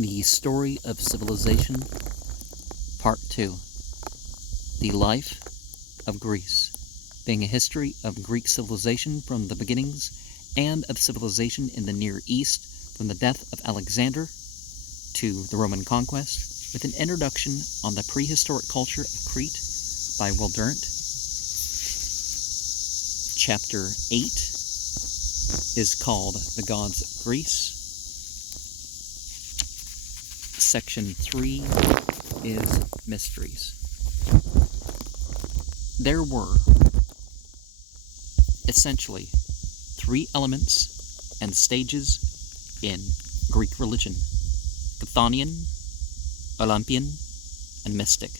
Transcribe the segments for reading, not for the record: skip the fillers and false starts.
The Story of Civilization, Part 2. The Life of Greece, being a history of Greek civilization from the beginnings and of civilization in the Near East from the death of Alexander to the Roman conquest, with an introduction on the prehistoric culture of Crete by Durant. Chapter 8 is called The Gods of Greece. Section 3 is Mysteries. There were essentially 3 elements and stages in Greek religion: Chthonian, Olympian, and mystic.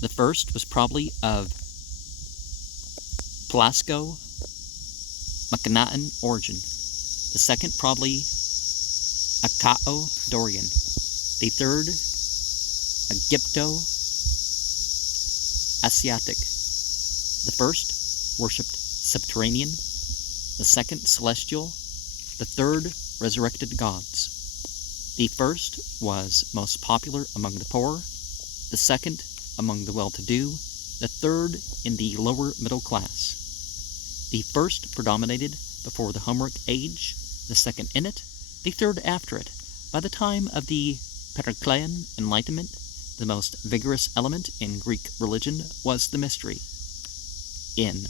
The first was probably of Pelasgo-Machonaean origin. The second probably Akkao-Dorian. The third, Egypto-Asiatic. The first worshipped subterranean, the second celestial, the third resurrected gods. The first was most popular among the poor, the second among the well-to-do, the third in the lower middle class. The first predominated before the Homeric age, the second in it, the third after it. By the time of the Periclean Enlightenment, the most vigorous element in Greek religion was the mystery. In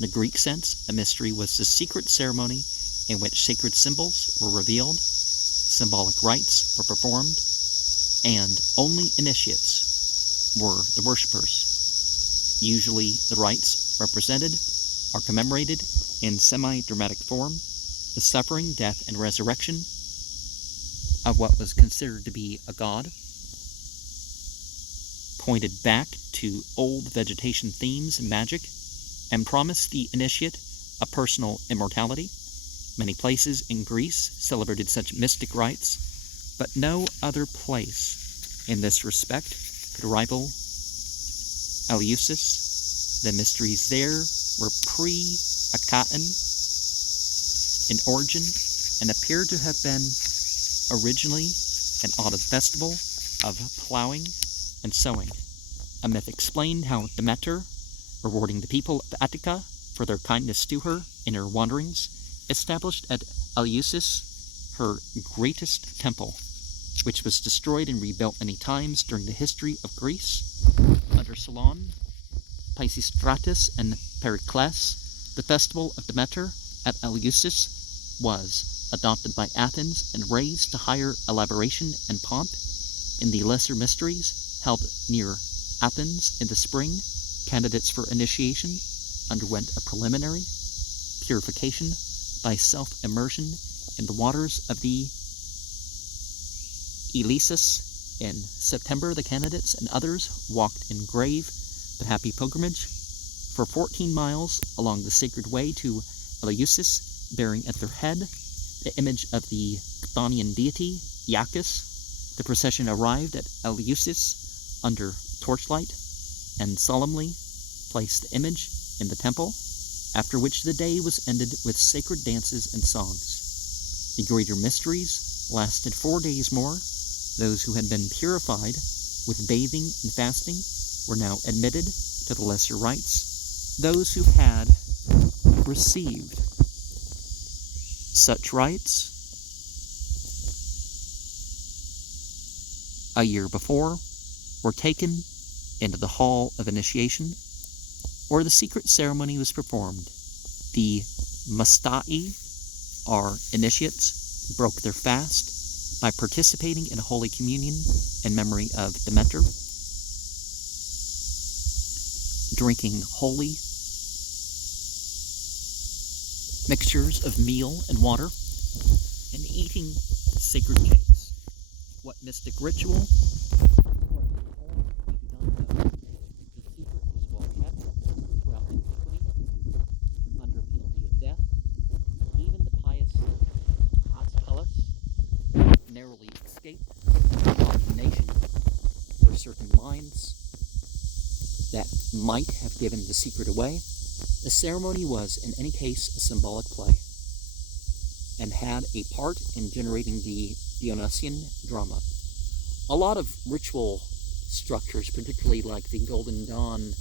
the Greek sense, a mystery was the secret ceremony in which sacred symbols were revealed, symbolic rites were performed, and only initiates were the worshippers. Usually the rites represented are commemorated in semi-dramatic form, the suffering, death, and resurrection of what was considered to be a god, pointed back to old vegetation themes and magic, and promised the initiate a personal immortality. Many places in Greece celebrated such mystic rites, but no other place in this respect could rival Eleusis. The mysteries there were pre-Akkadian in origin and appear to have been originally an autumn festival of plowing and sowing. A myth explained how Demeter, rewarding the people of Attica for their kindness to her in her wanderings, established at Eleusis her greatest temple, which was destroyed and rebuilt many times during the history of Greece. Under Solon, Pisistratus, and Pericles, the festival of Demeter at Eleusis was adopted by Athens and raised to higher elaboration and pomp. In the lesser mysteries held near Athens in the spring, candidates for initiation underwent a preliminary purification by self-immersion in the waters of the Eleusis. In September, the candidates and others walked in grave but happy pilgrimage for 14 miles along the sacred way to Eleusis, bearing at their head the image of the Chthonian deity, Iacchus. The procession arrived at Eleusis under torchlight and solemnly placed the image in the temple, after which the day was ended with sacred dances and songs. The greater mysteries lasted 4 days more. Those who had been purified with bathing and fasting were now admitted to the lesser rites. Those who had received such rites a year before were taken into the hall of initiation, where the secret ceremony was performed. The Mastai, or initiates, broke their fast by participating in Holy Communion in memory of Demeter, drinking holy mixtures of meal and water, and eating sacred cakes. What mystic ritual? Narrowly escaped condemnation for certain minds that might have given the secret away. The ceremony was, in any case, a symbolic play, and had a part in generating the Dionysian drama. A lot of ritual structures, particularly like the Golden Dawn-based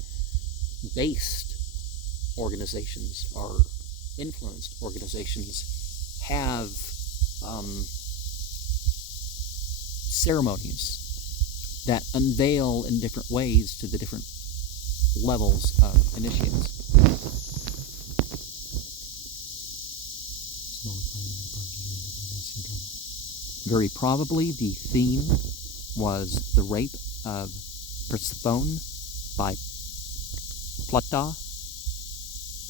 organizations or influenced organizations, have ceremonies that unveil in different ways to the different levels of initiates. Very probably the theme was the rape of Persephone by Plata,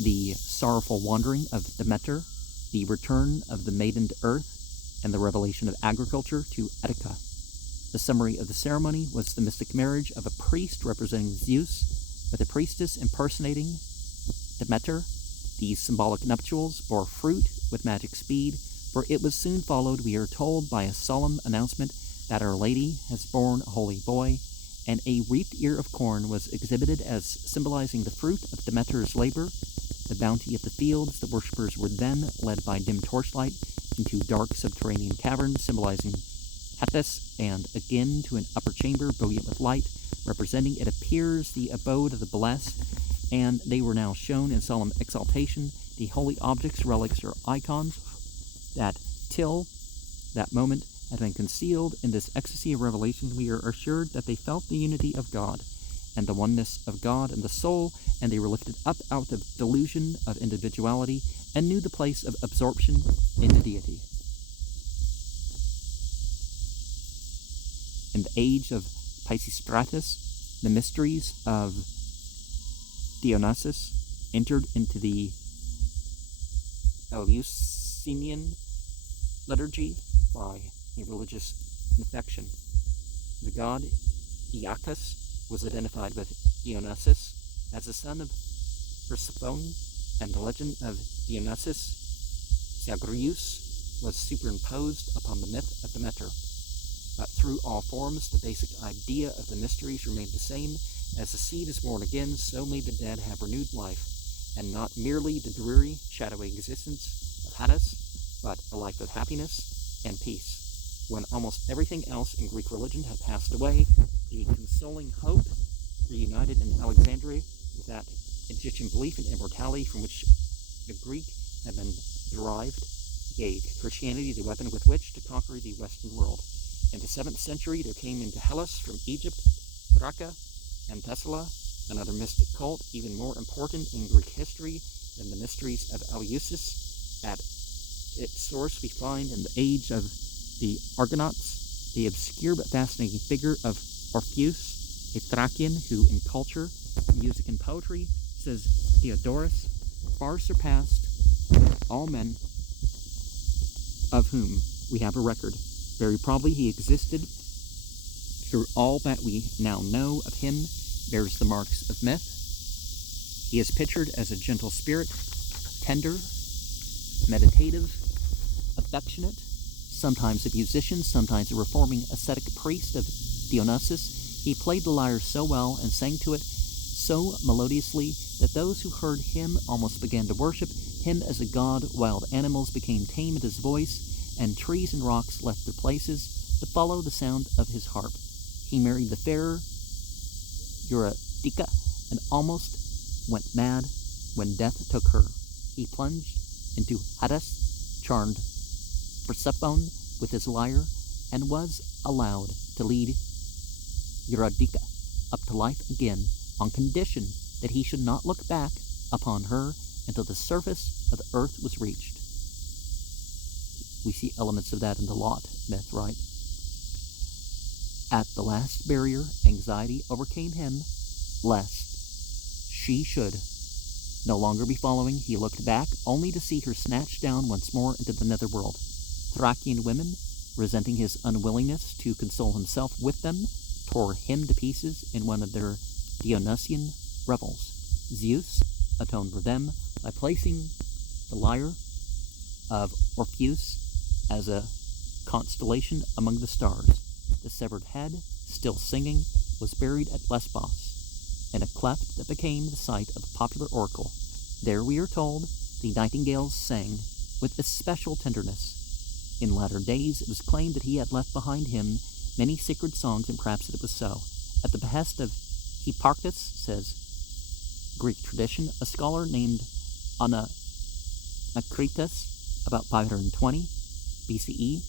the sorrowful wandering of Demeter, the return of the maiden to earth, and the revelation of agriculture to Attica. The summary of the ceremony was the mystic marriage of a priest representing Zeus with a priestess impersonating Demeter. These symbolic nuptials bore fruit with magic speed, for it was soon followed, we are told, by a solemn announcement that Our Lady has borne a holy boy, and a reaped ear of corn was exhibited as symbolizing the fruit of Demeter's labor, the bounty of the fields. The worshippers were then led by dim torchlight into dark subterranean caverns, symbolizing Hephaestus, and again to an upper chamber brilliant with light, representing, it appears, the abode of the blessed, and they were now shown in solemn exaltation, the holy objects, relics, or icons that, till that moment, had been concealed. In this ecstasy of revelation, we are assured that they felt the unity of God and the oneness of God and the soul, and they were lifted up out of delusion of individuality and knew the place of absorption into deity. In the age of Pisistratus, the mysteries of Dionysus entered into the Eleusinian liturgy by a religious infection. The god Iacchus was identified with Dionysus as the son of Persephone, and the legend of Dionysus Zagreus was superimposed upon the myth of Demeter. But through all forms, the basic idea of the mysteries remained the same. As the seed is born again, so may the dead have renewed life, and not merely the dreary, shadowy existence of Hades, but a life of happiness and peace. When almost everything else in Greek religion had passed away, the consoling hope reunited in Alexandria with that Egyptian belief in immortality from which the Greek had been derived, gave Christianity the weapon with which to conquer the Western world. In the 7th century, there came into Hellas from Egypt, Thraca, and Thessala, another mystic cult, even more important in Greek history than the mysteries of Eleusis. At its source, we find in the age of the Argonauts, the obscure but fascinating figure of Orpheus, a Thracian who, in culture, music, and poetry, says Theodorus, far surpassed all men of whom we have a record. Very probably he existed through all that we now know of him, bears the marks of myth. He is pictured as a gentle spirit, tender, meditative, affectionate, sometimes a musician, sometimes a reforming ascetic priest of Dionysus. He played the lyre so well and sang to it so melodiously that those who heard him almost began to worship him as a god. Wild animals became tame at his voice, and trees and rocks left their places to follow the sound of his harp. He married the fair Eurydice and almost went mad when death took her. He plunged into Hades, charmed Persephone with his lyre, and was allowed to lead Eurydice up to life again on condition that he should not look back upon her until the surface of the earth was reached. We see elements of that in the Lot myth, right? At the last barrier, anxiety overcame him, lest she should no longer be following. He looked back, only to see her snatched down once more into the netherworld. Thracian women, resenting his unwillingness to console himself with them, tore him to pieces in one of their Dionysian revels. Zeus atoned for them by placing the lyre of Orpheus as a constellation among the stars. The severed head, still singing, was buried at Lesbos, in a cleft that became the site of a popular oracle. There, we are told, the nightingales sang with especial tenderness. In latter days, it was claimed that he had left behind him many sacred songs, and perhaps it was so. At the behest of Hipparchus, says Greek tradition, a scholar named Anacretus, about 520 BCE,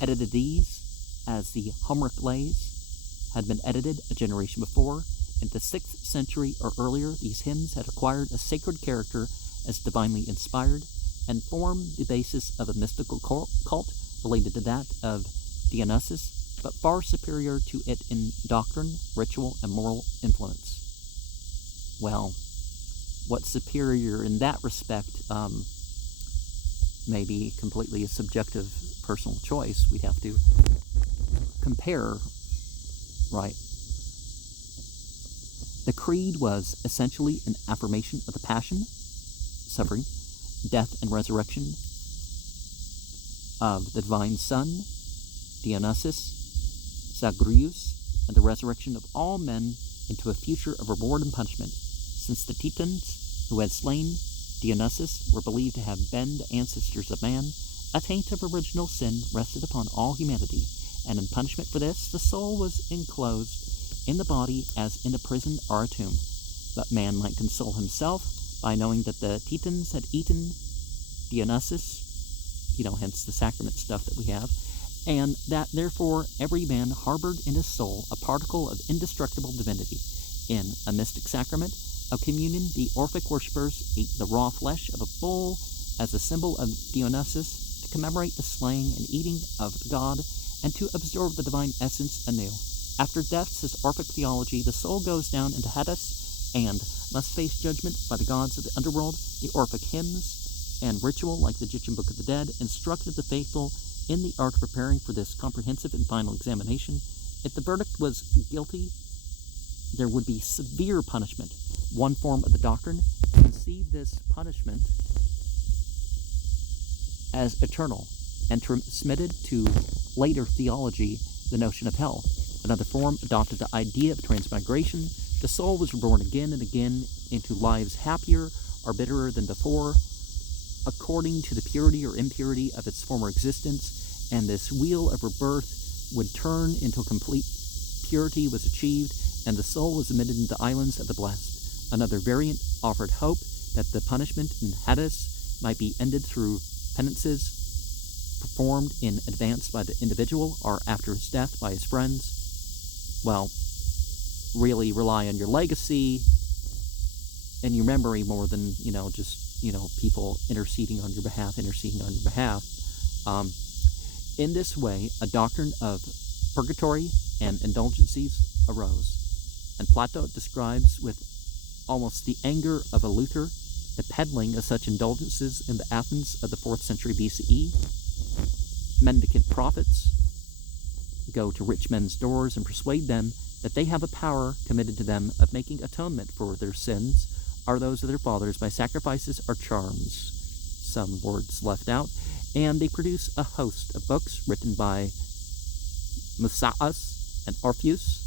edited these as the Homeric lays had been edited a generation before. In the 6th century or earlier, these hymns had acquired a sacred character as divinely inspired and formed the basis of a mystical cult related to that of Dionysus, but far superior to it in doctrine, ritual, and moral influence. Well, what's superior in that respect may be completely a subjective personal choice. We'd have to compare, right? The creed was essentially an affirmation of the passion, suffering, death, and resurrection of the divine Son, Dionysus, Zagreus, and the resurrection of all men into a future of reward and punishment, since the Titans who had slain Dionysus were believed to have been the ancestors of man. A taint of original sin rested upon all humanity, and in punishment for this, the soul was enclosed in the body as in a prison or a tomb. But man might console himself by knowing that the Titans had eaten Dionysus, hence the sacrament stuff that we have, and that therefore every man harbored in his soul a particle of indestructible divinity. In a mystic sacrament of communion, the Orphic worshippers ate the raw flesh of a bull as a symbol of Dionysus to commemorate the slaying and eating of the god and to absorb the divine essence anew. After death, says Orphic theology, the soul goes down into Hades and must face judgment by the gods of the underworld. The Orphic hymns and ritual, like the Egyptian Book of the Dead, instructed the faithful in the art of preparing for this comprehensive and final examination. If the verdict was guilty, there would be severe punishment. One form of the doctrine conceived this punishment as eternal and transmitted to later theology the notion of hell. Another form adopted the idea of transmigration. The soul was reborn again and again into lives happier or bitterer than before, according to the purity or impurity of its former existence, and this wheel of rebirth would turn until complete purity was achieved, and the soul was admitted into the islands of the blessed. Another variant offered hope that the punishment in Hades might be ended through penances performed in advance by the individual or after his death by his friends. Well, really rely on your legacy and your memory more than, just people interceding on your behalf. In this way, a doctrine of purgatory and indulgences arose. And Plato describes with almost the anger of a Luther the peddling of such indulgences in the Athens of the 4th century BCE. Mendicant prophets go to rich men's doors and persuade them that they have a power committed to them of making atonement for their sins or those of their fathers by sacrifices or charms, some words left out, and they produce a host of books written by Musaeus and Orpheus,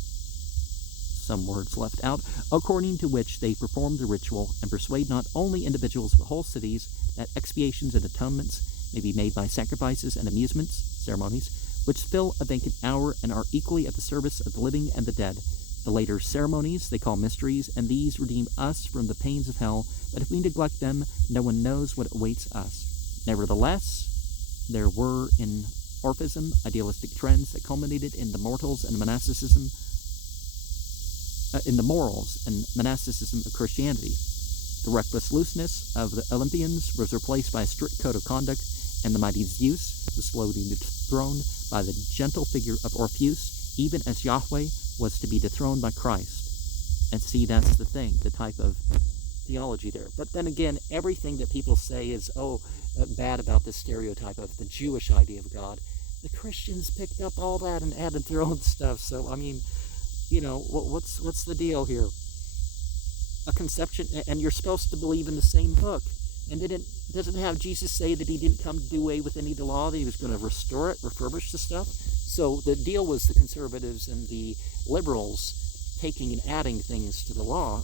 some words left out, according to which they perform the ritual and persuade not only individuals but whole cities that expiations and atonements may be made by sacrifices and amusements, ceremonies, which fill a vacant hour and are equally at the service of the living and the dead. The later ceremonies they call mysteries, and these redeem us from the pains of hell, but if we neglect them, no one knows what awaits us. Nevertheless, there were in Orphism idealistic trends that culminated in the morals and monasticism of Christianity. The reckless looseness of the Olympians was replaced by a strict code of conduct, and the mighty Zeus was slowly dethroned by the gentle figure of Orpheus, even as Yahweh was to be dethroned by Christ. And see, that's the thing, the type of theology there. But then again, everything that people say is, bad about this stereotype of the Jewish idea of God. The Christians picked up all that and added their own stuff. So, what's the deal here? A conception, and you're supposed to believe in the same book. And doesn't have Jesus say that he didn't come to do away with any of the law, that he was going to restore it, refurbish the stuff? So the deal was the conservatives and the liberals taking and adding things to the law.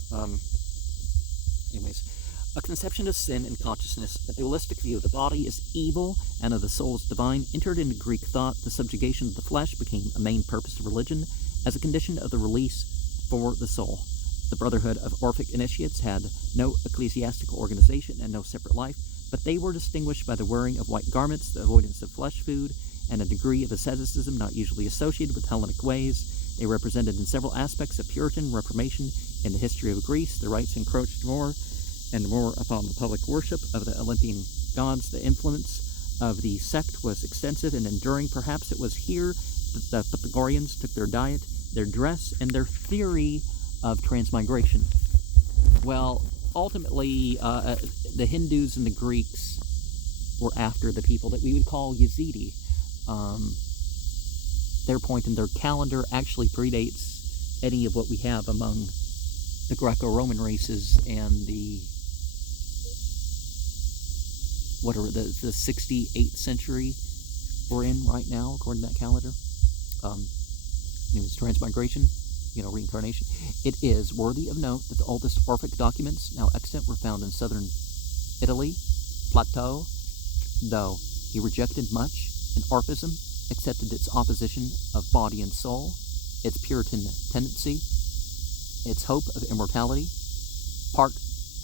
A conception of sin and consciousness, a dualistic view of the body as evil and of the soul as divine, entered into Greek thought. The subjugation of the flesh became a main purpose of religion as a condition of the release for the soul. The Brotherhood of Orphic Initiates had no ecclesiastical organization and no separate life, but they were distinguished by the wearing of white garments, the avoidance of flesh food, and a degree of asceticism not usually associated with Hellenic ways. They represented in several aspects a Puritan reformation in the history of Greece. The rites encroached more and more upon the public worship of the Olympian gods. The influence of the sect was extensive and enduring. Perhaps it was here that the Pythagoreans took their diet, their dress, and their theory of transmigration. Well, ultimately, the Hindus and the Greeks were after the people that we would call Yazidi. Their point in their calendar actually predates any of what we have among the Greco-Roman races and the 68th century we're in right now, according to that calendar. It's transmigration, reincarnation. It is worthy of note that the oldest Orphic documents now extant were found in southern Italy. Plato, though he rejected much in Orphism, accepted its opposition of body and soul, its Puritan tendency, its hope of immortality. Part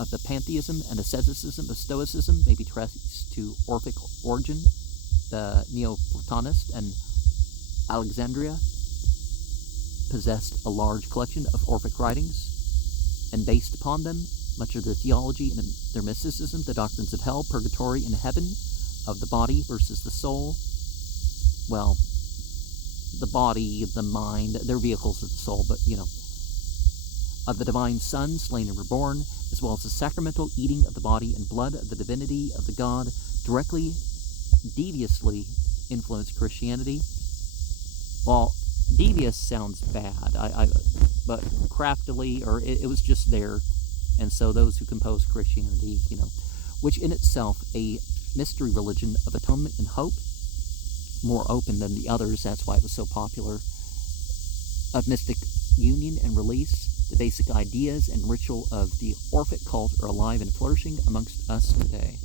of the pantheism and asceticism of Stoicism may be traced to Orphic origin. The Neoplatonists and Alexandria possessed a large collection of Orphic writings, and based upon them, much of their theology and their mysticism, the doctrines of hell, purgatory, and heaven, of the body versus the soul. Well, the body, the mind, they're vehicles of the soul, but, of the divine Son, slain and reborn, as well as the sacramental eating of the body and blood of the divinity of the God, directly, deviously influenced Christianity. Well, devious sounds bad, but craftily, or it was just there, and so those who composed Christianity, which in itself a mystery religion of atonement and hope, more open than the others, that's why it was so popular, of mystic union and release. The basic ideas and ritual of the Orphic cult are alive and flourishing amongst us today.